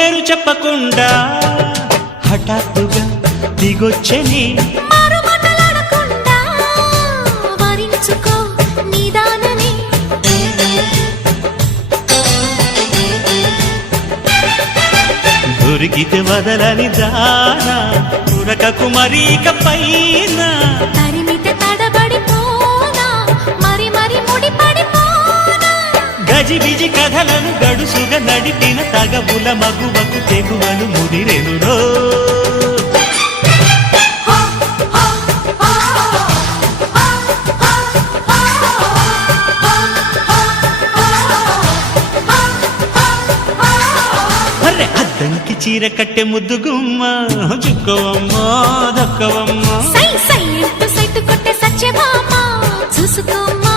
పేరు చెప్పకుండా హఠాత్తుగా దిగొచ్చని దొరికితే వదలని దానా ఉరకకు మరీక పైన తరిమితే తడబడిపోనా మరి మరి ముడిపడిపోనా గజిబిజి కథలను గడుసుగా నడిపిన తగవుల మగువకు తెగువలు ముదిరెనురో అద్దంకి చీర కట్టె ముద్దుగుమ్మ చుక్కవమ్మా దక్కవమ్మా సై సై సైటు కొట్టే సత్యభామ చూసుకోమ్మా